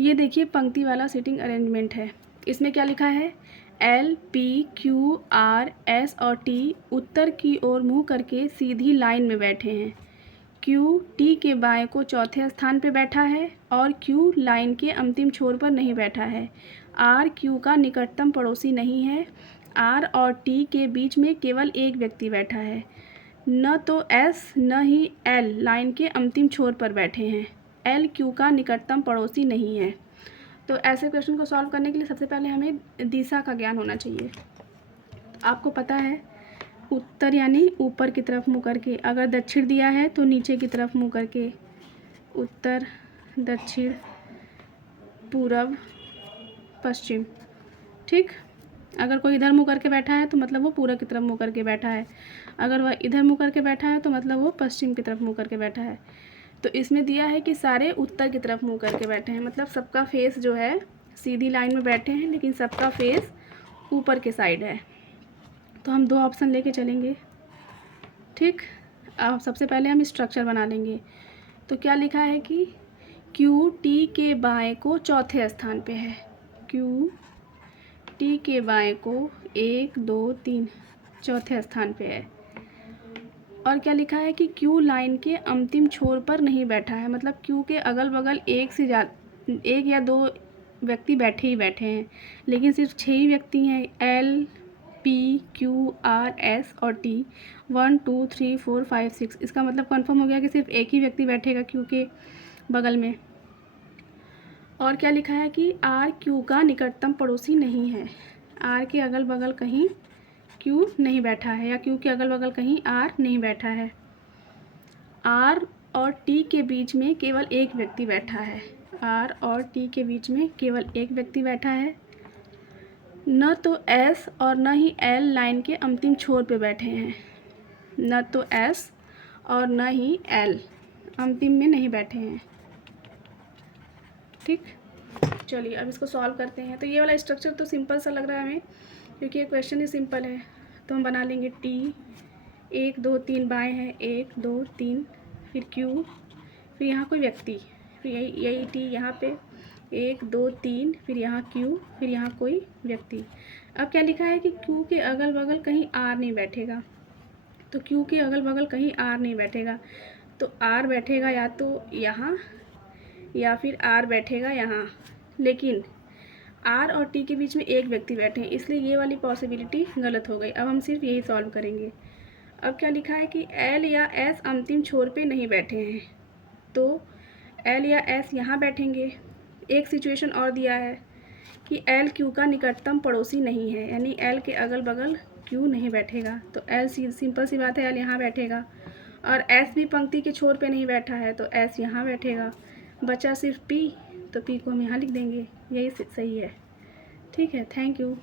ये देखिए पंक्ति वाला सीटिंग अरेंजमेंट है। इसमें क्या लिखा है, L, P, Q, R, S और T उत्तर की ओर मुँह करके सीधी लाइन में बैठे हैं। Q T के बाएं को चौथे स्थान पर बैठा है और Q लाइन के अंतिम छोर पर नहीं बैठा है। R Q का निकटतम पड़ोसी नहीं है। R और T के बीच में केवल एक व्यक्ति बैठा है। न तो S न ही L लाइन के अंतिम छोर पर बैठे हैं। L Q का निकटतम पड़ोसी नहीं है। तो ऐसे क्वेश्चन को सॉल्व करने के लिए सबसे पहले हमें दिशा का ज्ञान होना चाहिए। आपको पता है उत्तर यानी ऊपर की तरफ मुँह करके, अगर दक्षिण दिया है तो नीचे की तरफ मुँह करके, उत्तर, दक्षिण, पूरब, पश्चिम। ठीक, अगर कोई इधर मुँह करके बैठा है तो मतलब वो पूरब की तरफ मुँह करके बैठा है, अगर वह इधर मुँह करके बैठा है तो मतलब वो पश्चिम की तरफ मुँह करके बैठा है। तो इसमें दिया है कि सारे उत्तर की तरफ मुँह करके बैठे हैं, मतलब सबका फेस जो है सीधी लाइन में बैठे हैं, लेकिन सबका फेस ऊपर के साइड है। तो हम दो ऑप्शन लेके चलेंगे। ठीक, अब सबसे पहले हम स्ट्रक्चर बना लेंगे। तो क्या लिखा है कि Q T के बाएं को चौथे स्थान पे है। Q T के बाएं को 1 2 3 चौथे स्थान पे है। और क्या लिखा है कि Q लाइन के अंतिम छोर पर नहीं बैठा है, मतलब Q के अगल बगल एक या दो व्यक्ति बैठे ही बैठे हैं, लेकिन सिर्फ 6 ही व्यक्ति हैं। L P Q R S और T 1 2 3 4 5 6। इसका मतलब कन्फर्म हो गया कि सिर्फ एक ही व्यक्ति बैठेगा Q के बगल में। और क्या लिखा है कि R Q का निकटतम पड़ोसी नहीं है। R के अगल बगल कहीं Q नहीं बैठा है, या Q के अगल बगल कहीं R नहीं बैठा है। R और T के बीच में केवल एक व्यक्ति बैठा है। R और T के बीच में केवल एक व्यक्ति बैठा है। न तो S और न ही L लाइन के अंतिम छोर पे बैठे हैं। न तो S और न ही L अंतिम में नहीं बैठे हैं। ठीक, चलिए अब इसको सॉल्व करते हैं। तो ये वाला स्ट्रक्चर तो सिंपल सा लग रहा है हमें, क्योंकि ये क्वेश्चन ही सिंपल है। तो हम बना लेंगे T 1 2 3 बाएँ हैं, 1 2 3, फिर Q, फिर यहाँ कोई व्यक्ति, फिर यही T यहाँ पे 1 2 3, फिर यहाँ Q, फिर यहाँ कोई व्यक्ति। अब क्या लिखा है कि Q के अगल बगल कहीं R नहीं बैठेगा। तो Q के अगल बगल कहीं R नहीं बैठेगा, तो R बैठेगा या तो यहाँ या फिर R बैठेगा यहाँ, लेकिन R और T के बीच में एक व्यक्ति बैठे हैं, इसलिए ये वाली पॉसिबिलिटी गलत हो गई। अब हम सिर्फ यही सॉल्व करेंगे। अब क्या लिखा है कि L या S अंतिम छोर पे नहीं बैठे हैं, तो L या S यहाँ बैठेंगे। एक सिचुएशन और दिया है कि L Q का निकटतम पड़ोसी नहीं है, यानी L के अगल बगल Q नहीं बैठेगा, तो L सिंपल सी बात है L यहाँ बैठेगा। और S भी पंक्ति के छोर पे नहीं बैठा है, तो S यहाँ बैठेगा। बचा सिर्फ P, तो P को हम यहाँ लिख देंगे, यही सही है। ठीक है, थैंक यू।